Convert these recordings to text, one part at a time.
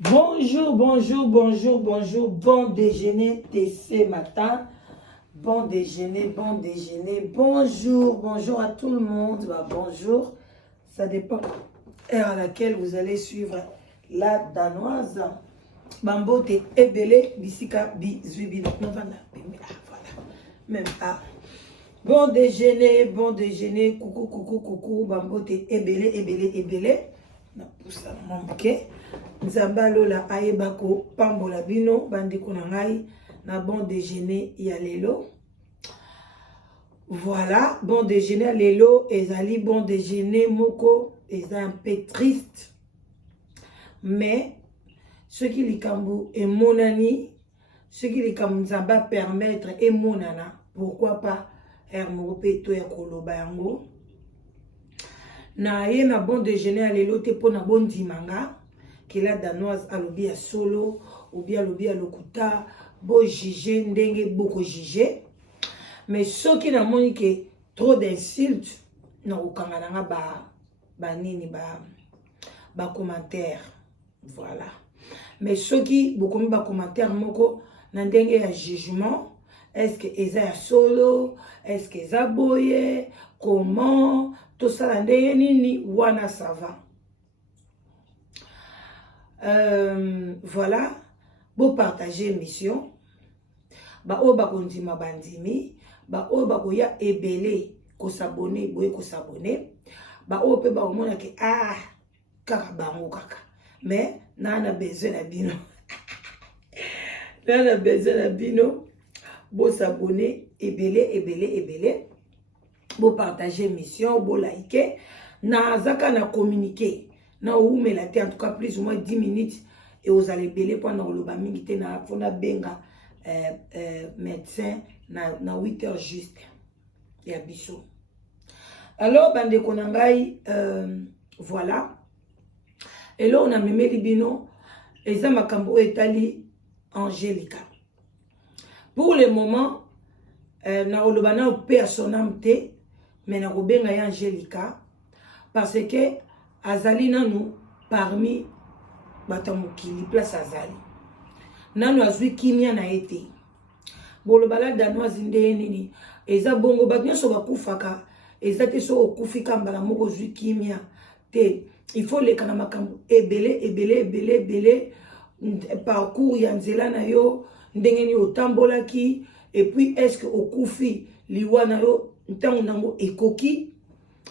Bonjour, bonjour, bonjour, bonjour. Bon déjeuner, TC matin. Bon déjeuner, bon déjeuner. Bonjour, bonjour à tout le monde. Bah, bonjour. Ça dépend heure à laquelle vous allez suivre la danoise. Bambote ebele, bisika, bizubi. Voilà. Même pas. Bon déjeuner. Coucou, coucou, coucou. Bambote ebele, ebele, ebele. Na poussa mon bouquet. Nzamba lola ayebako pambola bino bandeko na ngai na bon déjeuner ya lelo. Voilà, bon déjeuner ya lelo ezali bon déjeuner moko eza un peu triste. Mais ce qui likambu emonani, ce qui likambu nzamba permettre emonana, pourquoi pas hermope to ya koloba yango. Na ye na bon déjeuner ya lelo te pona bon dimanga. Que la danoise a lobby à solo ou bien lobby à lokuta beau juger ndenge beaucoup juger mais ceux qui n'a que trop d'insultes na okangana ba nini ba commentaire voilà mais ceux qui beaucoup ba commentaire moko na ndenge ya jugement est-ce que eza solo est-ce que eza boye comment tout ça la ndenge nini wana ça va. Voilà, vous partagez mission. Ba o ba kondima bandimi, ba o ba koya ebele ko s'abonner, boye ko s'abonner. Ba o pe ba omona ke kaka bango kaka. Mais nana besoin na bino. Nana besoin na bino. Bo s'abonner ebele. Bo partager mission, bo liker, na zaka na communiquer. Na oumela te en tout cas plus ou moins 10 minutes et vous allez belé pendant le bamingité na fona benga médecin na 8 heures juste et à biso. Alors bande konangai voilà et là on a memé libino et ça makambo etali Angélica. Pour le moment na olobana personnalité mais na robenga ya Angélica parce que azali nanu parmi batamukili place azali nanu azwi kimia na ete bolobala danoise nde nini eza bongo bato nyonso bakufaka eza te so okufika mbala moko zwi kimia te il faut leka na makambo ebele parcours ya nzela na yo ndenge ni otambolaki et puis est-ce que okufi liwa na yo ntango nango ekoki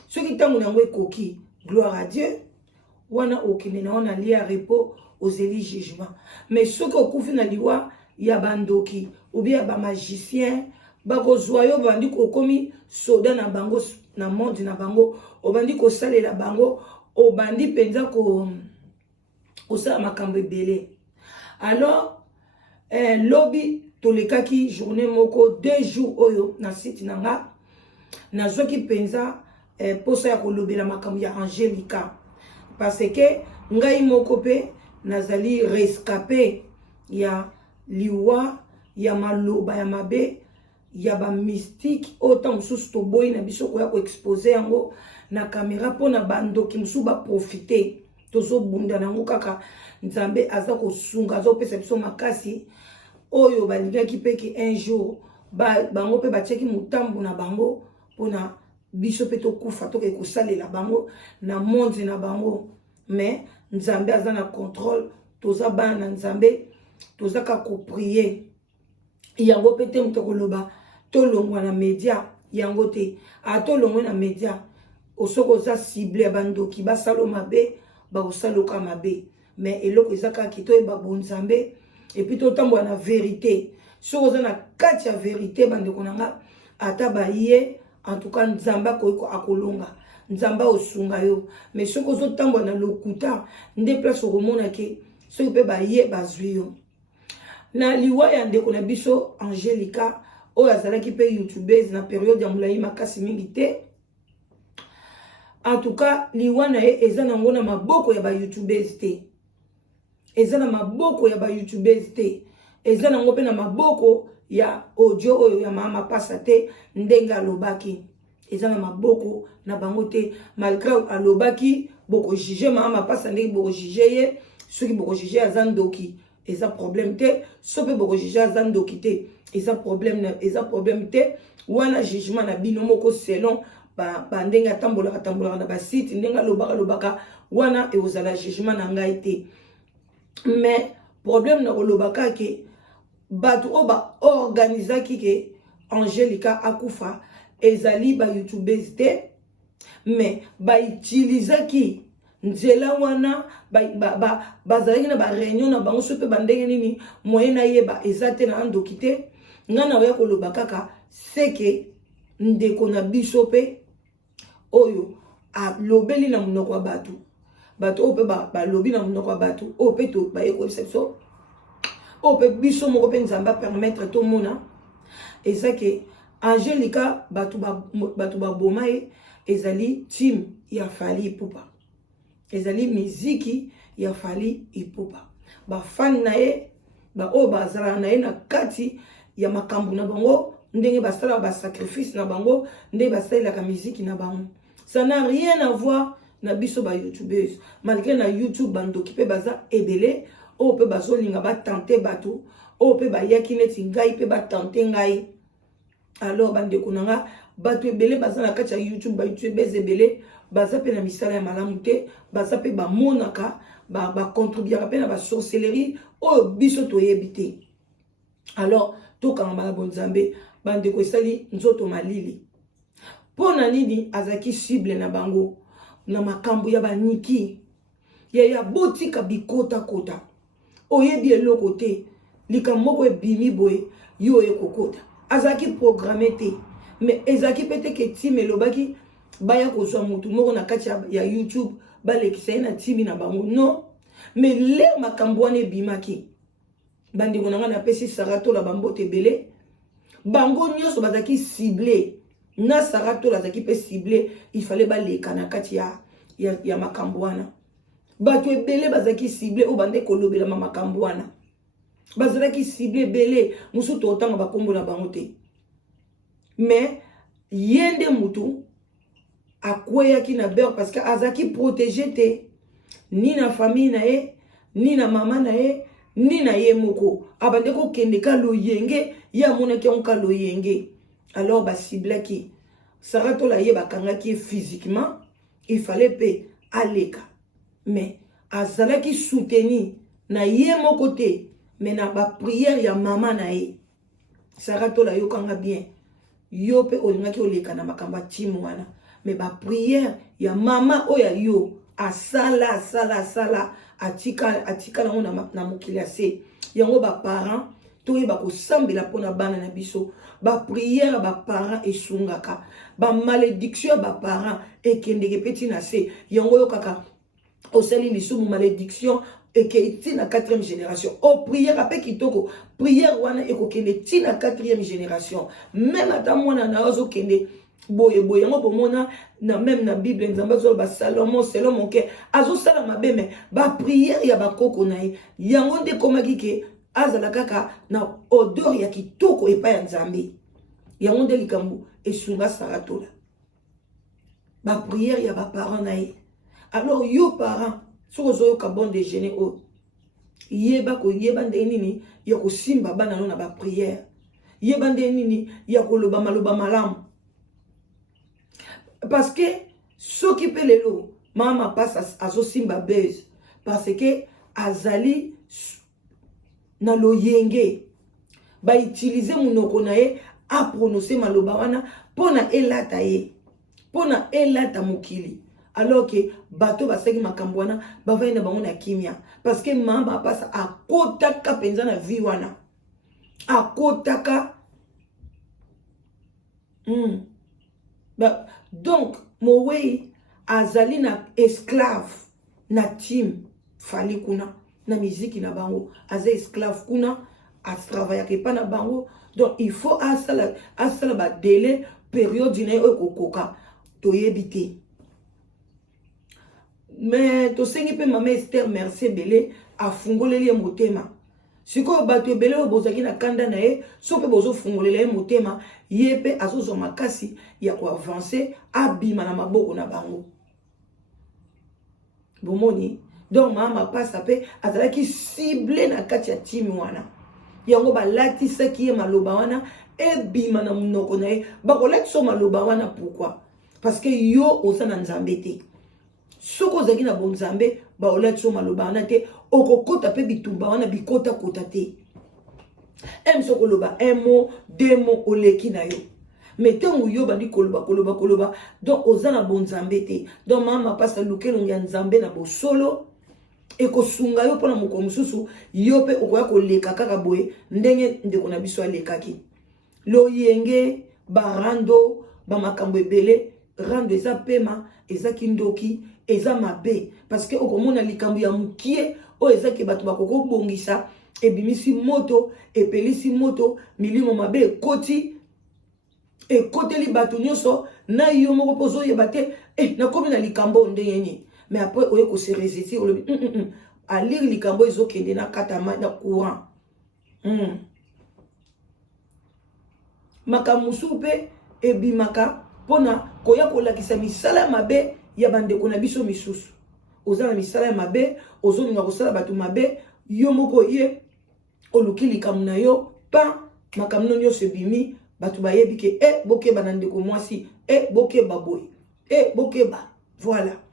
soki ntango nango ekoki gloire à Dieu. Wana okine na ona lia repos aux élis jugement. Mais ce que okufi na liwa ya bandoki ou bien ba magicien ba kozwayo bandi ko komi soda na bango na monde na bango obandi ko salela bango obandi penza ko sala makambo ebele. Alors lobby tolekaki journée moko 2 jours oyo na site nanga na zoki penza posa ya kolobela makambo ya Angélica parce que ngai moko pe nazali rescapé ya liwa ya maloba ya mabe ya ba mystique autant mususu to boy na biso ko ya ko exposer yango na caméra pona bandoki musu ba profiter tozo bunda nango kaka nzambe aza ko sunga zo pesa biso makasi oyo balingaki peki un jour bango pe ba cheki mutambu na bango pona biso pe tokufa toke kosalela bango na monde na bango mais nzambe aza na contrôle toza bana nzambe toza ka ko prier yango pe te muto koloba tolongwa na média yango te atolongwa na média osoko za cible bandoki basalo mabe ba osaloka mabe mais eloko ezaka kito e babo nzambe et puis totambo na vérité soko za na kati ya vérité bandeko nanga ata ba ye en tout cas nzamba ko akolonga nzamba osunga yo mais soko zo tambo na lokuta nde place okomona ke soko pe ba ye bazwi yo na liwa ya ndeko na biso Angélica oyo azalaki pe youtubeuse na période ya mulai makasi mingi te en tout cas liwa na ye eza nango na maboko ya ba youtubeuse te eza na maboko ya ba youtubeuse te eza nango pe na maboko ya audio oyo ya mama pasa te ndenge alobaki eza na maboko na bango te malgré alobaki boko juger mama pasa ndenge boko juger ye soki boko juger azandoki eza problème te sope boko juger azandoki te eza problème te wana jugement na bino moko selon ba ndenge atambolaka na ba site ndenge lobaka wana ekozala jugement na ngai te mais problème na kolobaka ke bato o ba organisaki ke Angelica akufa ezali ba youtubers te mais ba utilisaki nzela wana bazalaki na ba réunion na bango sope bandenge nini moyen na yeba eza te na andoki te nga na oya koloba kaka seke ndeko na biso pe oyo alobeli na monoko ya bato oyo mpe balobi na monoko ya bato oyo mpe to bayekolisa biso oyo mpe biso moko mpe nzambe apermettre tomona eza ke Angelica bato baboma ye ezali team ya Fally Ipupa ezali miziki ya Fally Ipupa bafani na ye oyo bazala na ye na kati ya makambo na bango ndenge basala ba sacrifice na bango ndenge basalelaka miziki na bango ça n'a rien à voir na biso ba youtubeurs malgré na YouTube bandoki pe baza ebele oyo pe bazolinga batante bato oyo pe bayaki neti ngai pe batante ngai alors bandeko na nga bato ebele baza na kati ya YouTube ba youtubeurs ebele baza pe na misala ya malamu te baza pe bamonaka bacontribuaka pe na basorcellerie oyo biso toyebi te alors tokanga na bonzambe bandeko esali nzoto malili pona nini azaki cible na bango na makambo ya baniki ya botika bikota kota oyebi eloko te likambo moko ebimi boye yo ekokota azaki programme te mais ezaki pete ke team elobaki baya kozwa mutu moko na kati ya YouTube balekisa ye na tibi na bango non mais le makambo wana ebimaki bandeko na nga napesi saratola bambote ebele bango nyonso bazaki ciblé na saratola azaki pe ciblé il fallait baleka na kati ya makambo wana bato ebele bazaki ciblé o bande kolobela makambo wana bazalaki ciblé ebele musu totanga bakombo na bango te mais yende mutu akweyaki na beurre parce que azaki protégé te ni na famille na ye ni na mama na ye ni na ye moko abande ko kende ka loyenge ya monaki on ka loyenge alors ba ciblaki saratola ye bakangaki physiquement il fallait pe aleka mais azalaki soutenu na ye moko te mais na ba prière ya mama na ye saratola yo kanga bien yo pe olingaki oleka na makamba timu wana mais ba prière ya mama oya yo asala atika na mokili ase yango ba parents to yeba ko sambela pona bana na biso ba prière ba parents esungaka ba malédiction ba parents ekendeke peti na se yango yo kaka osali lisumu malédiction eketi na 4e génération o prière ape kitoko prière wana ekokende ti na 4e génération même ata mwana na ozo kende boye yango bomona na même na Bible nzamba zo ba Salomon ke azo sala mabe mais ba prière ya bakoko na ye yango nde komaki ke azala kaka na odeur ya kitoko epa ya nzambe yango nde likambo esunga saratola ba prière ya ba parents na ye alors yo parents soko zo ka bon déjeuner o yeba nde nini ya kosimba bana no na ba prière yeba nde nini ya koloba maloba malamu parce que soki pe lelo mama passe azosimba buzz parce que azali na loyenge ba utiliser munoko na ye a prononcer maloba wana pona elata ye pona elata mokili alors que bato basaki makambo wana bavai na bango na kimia parce que mama passe akotaka penza na vie wana akotaka donc mowei azali na esclave na team Fally kuna na miziki na bango aza esclave kuna atravaillaka epa na bango donc il faut asala ba délai période na ye oyo kokoka toyebi te mais tosengi mpe mama Esther merci ebele afungoleli ye motema sikoyo bato ebele oyo bozalaki na kanda na ye so mpe bozofungolela ye motema ye mpe azozwa makasi ya koavance abima na maboko na bango bomoni donc mama pasa pe azalaki ciblé na kati ya timi wana yango balatisaki ye maloba wana ebima na munoko na ye bakolakisa maloba wana pourquoi parce que yo oza na nzambe te soko ozalaki na bonzambe baolakisa maloba wana te okokota pe bitumba wana bikota kota te soko loba un mot deux mots oleki na yo mais ntango yo bandi koloba donc oza na bonzambe te donc mama pasa lukelongi ya nzambe na bosolo ekosunga yo mpona mokolo mosusu yo mpe okoya koleka kaka boye ndenge ndeko na biso alekaki loyenge barando bamakambo ebele rando eza pema eza kindoki eza mabe parce que okomona likambo ya mokie oyo ezaki bato bakokobongisa ebimisi moto epelisi moto milimo mabe ekoteli bato nyonso na yo moko mpo ozoyeba te nakomi na likambo ndenge nini mais après oye kose resistir olobi alire likambo ezokende na kata na courant makambo mosusu mpe ebimaka mpona koya kolakisa misala mabe ya bandeko na biso misusu oza na misala ya mabe ozolinga kosala bato mabe yo moko ye oluki likambo na yo pa makambo nyonso ebimi bato bayebi ke bokeba na ndeko mwasi bokeba boye bokeba voilà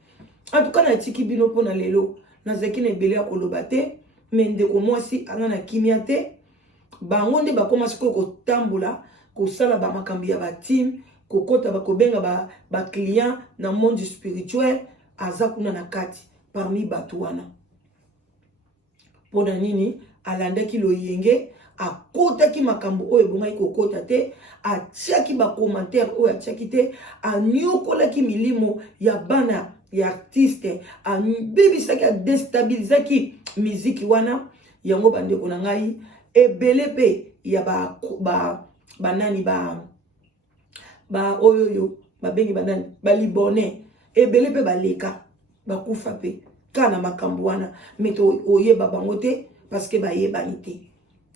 en tout cas na tiki bino mpona lelo nazalaki na ebele ya koloba te mais ndeko mwasi anga na kimia te bango nde bakoma sikoyo kotambola kosala bamakambo ya batime kokota bakobenga baclient na monde spirituel aza kuna na kati parmi bato wana mpona nini alandaki loyenge akotaki makambo oyo ebongaki kokota te atiaki bacommentaire oyo atiaki te anyokolaki milimo ya bana ya artiste abebisaki adestabilizaki miziki wana yango bandeko na ngai ebele pe ya banani oyoyo babengi banani balibonais ebele pe baleka bakufa pe kana makambo wana mais oyeba bango te parce que bayebani te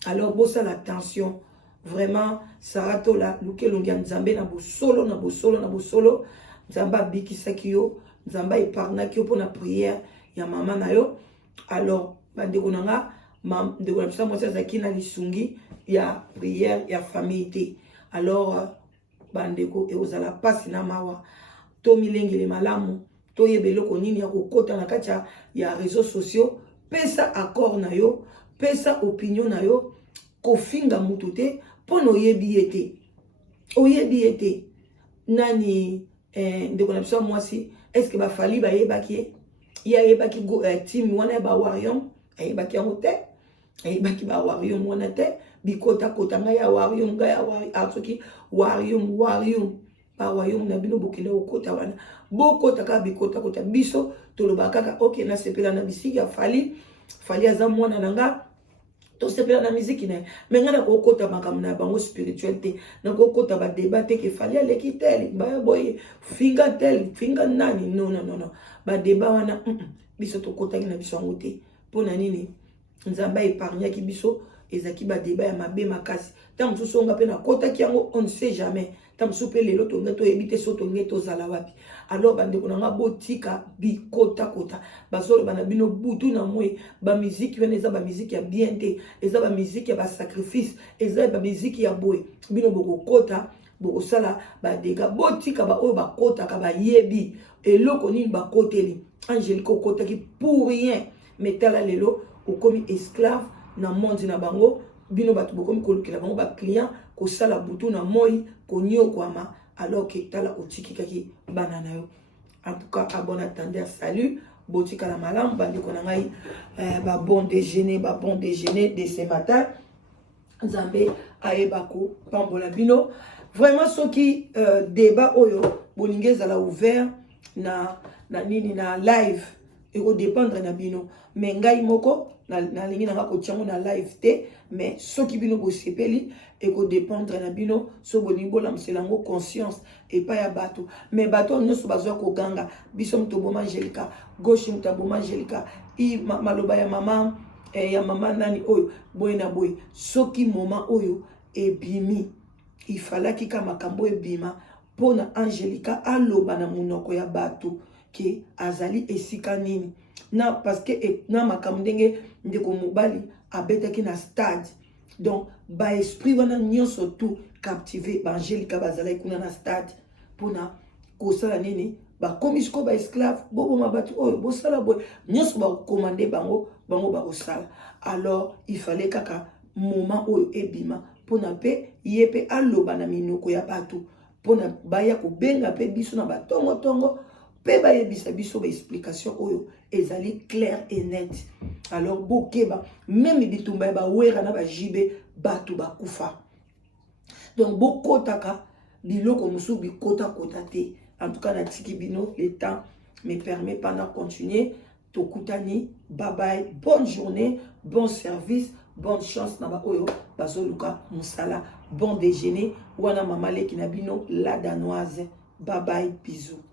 alors bosala attention vraiment saratola lukelongi ya nzambe na bosolo nzambe abikisaki yo nzambe epargnaki yo mpona prière ya mama na yo alors bandeko na nga ndeko na biso mwasi azalaki na lisungi ya prière ya famille te alors bandeko ekozala pasi na mawa to milengele malamu toyeba eloko nini ya kokota na kati ya réseaux sociaux pesa accord na yo pesa opinion na yo kofinga mutu te mpona oyebi ye te nani ndeko na biso mwasi est-ce que bafali bayebaki ye ayebaki team wana ya bawarium ayebaki yango te ayebaki bawarium wana te bikotakota ngai ya warium ngai ya soki warium bawarium na bino bokende okota wana bokota kaka bikotakota biso toloba kaka ok nasepela na bisiki ya fali aza mwana na nga tosepela na miziki na ye me ngai nakokota makambo na bango spirituel te nakokota badeba te ke fali aleki tele boye finga tele finga nani non badeba wana biso tokotaki na biso yango te mpona nini nzambe epargnaki biso ezaki badeba ya mabe makasi ntango mosusu onga mpe nakotaki yango on ne sait jamais ntango mosusu mpe lelo tonge toyebi te so tonge tozala wapi alors bandeko na nga botika bikotakota bazoloba na bino butu na mwe bamiziki wana eza bamiziki ya bien te eza bamiziki ya basacrifice eza bamiziki ya boye bino bokokota bokosala badega botika baoyo bakotaka bayebi eloko nini bakoteli Angélique okotaki pour rien mais tala lelo okomi esclave na monde na bango bino bato bokomi kolukela bango baclient kosala butu na moi konyokwama alors que tala otikikaki bana na yo en tout cas à bon attendeur salut botika la malamu bandeko na ngai bon déjeuner de ce matin nzambe ayebako pambola bino vraiment soki débat oyo bolingi ezala ouvert na nini na live ekodépendre na bino mais ngai moko nalingi nanga kotiango na live te mais soki bino bosepeli ekodépendre na bino so bolingi bolamusela yango conscience epai ya bato mais bato nyonso bazwa koganga biso moto boma Angélica gauche moto aboma Angélica maloba ya mama nani oyo boye na boye soki moma oyo ebimi ifalaki ka makambo ebima mpona Angélica aloba na monoko ya bato ke azali esika nini na parce que na makambo ndenge ndeko mobali abetaki na stade. Donc ba esprit wana nyonso tout captivé ba Angelica bazalaki kuna na stade pona kosala nini ba komisko ba esclave bobo mabatu oyo bosala boy nyonso ba commander bango ba kosala. Alors il fallait kaka moment oyo ebima pona pe yepe aloba na minoko ya batu pona baya ko benga pe biso na batongo tongo pe ba yebisa biso ba explication oyo ezali clair et net. Alors bokeba même bitumba ba wera na ba jibe batu ba kufa. Donc bokotaka biloko musu bikota kota te. En tout cas na tikibino le temps me permet pendant continuer tokutani bye bye, bonne journée, bon service, bonne chance na ba oyo bazoluka musala, bon déjeuner wana mama leki na bino la danoise. Bye bye, bisous.